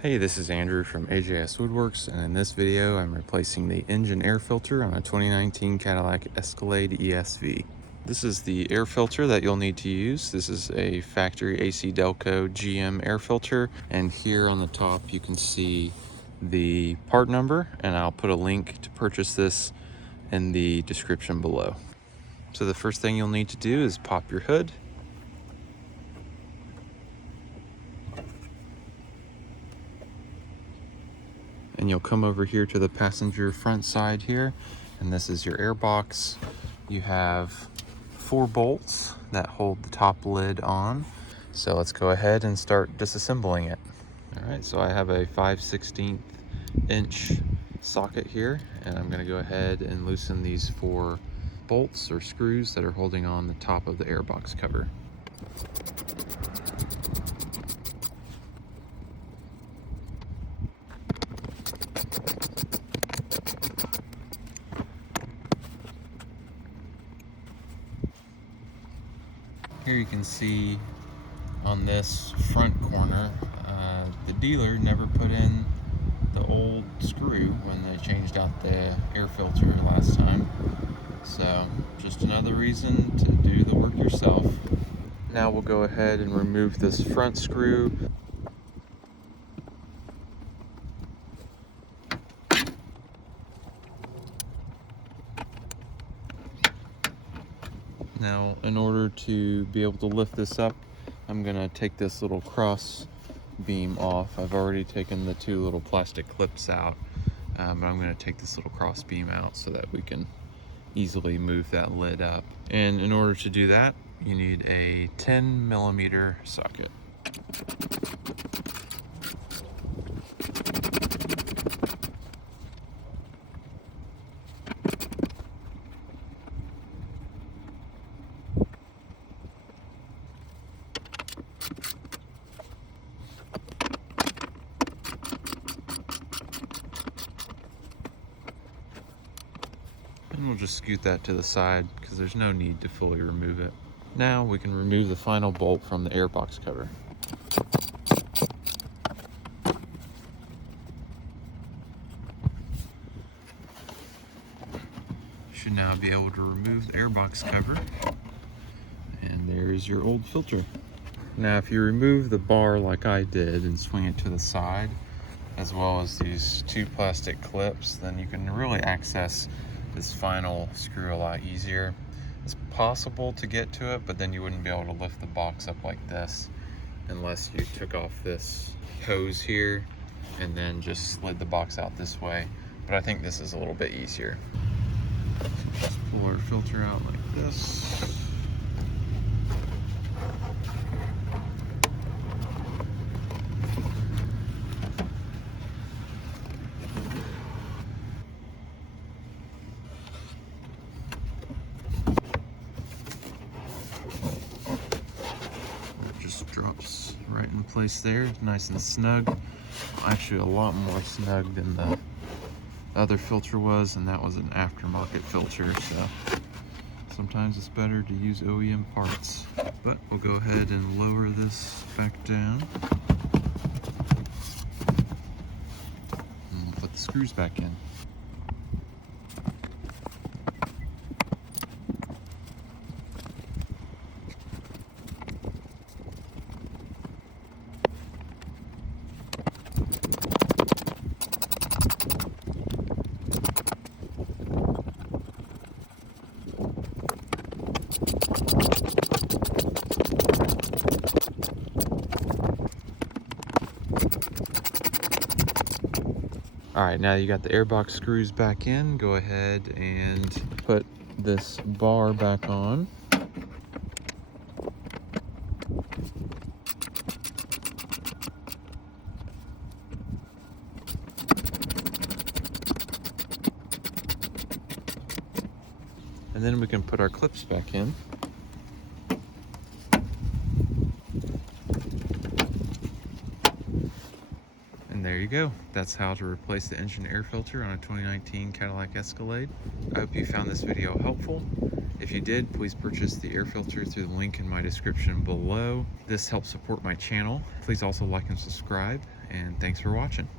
Hey, this is Andrew from AJS Woodworks, and in this video I'm replacing the engine air filter on a 2019 Cadillac Escalade ESV. This is the air filter that you'll need to use. This is a factory AC Delco GM air filter, and here on the top you can see the part number, and I'll put a link to purchase this in the description below. So the first thing you'll need to do is pop your hood. And you'll come over here to the passenger front side here, and this is your air box. You have 4 bolts that hold the top lid on. So let's go ahead and start disassembling it. All right, so I have a 5/16 inch socket here, and I'm gonna go ahead and loosen these 4 bolts or screws that are holding on the top of the airbox cover. Here you can see on this front corner, the dealer never put in the old screw when they changed out the air filter last time. So just another reason to do the work yourself. Now we'll go ahead and remove this front screw. Now, in order to be able to lift this up, I'm gonna take this little cross beam off. I've already taken the 2 little plastic clips out, but I'm gonna take this little cross beam out so that we can easily move that lid up. And in order to do that, you need a 10mm socket. And we'll just scoot that to the side because there's no need to fully remove it. Now we can remove the final bolt from the airbox cover. Should now be able to remove the airbox cover. And there's your old filter. Now if you remove the bar like I did and swing it to the side, as well as these 2 plastic clips, then you can really access this final screw a lot easier. It's possible to get to it, but then you wouldn't be able to lift the box up like this unless you took off this hose here and then just slid the box out this way. But I think this is a little bit easier. So just pull our filter out like this. Drops right in place there, nice and snug. Actually a lot more snug than the other filter was, and that was an aftermarket filter, so sometimes it's better to use OEM parts. But we'll go ahead and lower this back down, and we'll put the screws back in. All right, now you got the airbox screws back in, go ahead and put this bar back on. And then we can put our clips back in. And there you go. That's how to replace the engine air filter on a 2019 Cadillac Escalade. I hope you found this video helpful. If you did, please purchase the air filter through the link in my description below. This helps support my channel. Please also like and subscribe, and thanks for watching.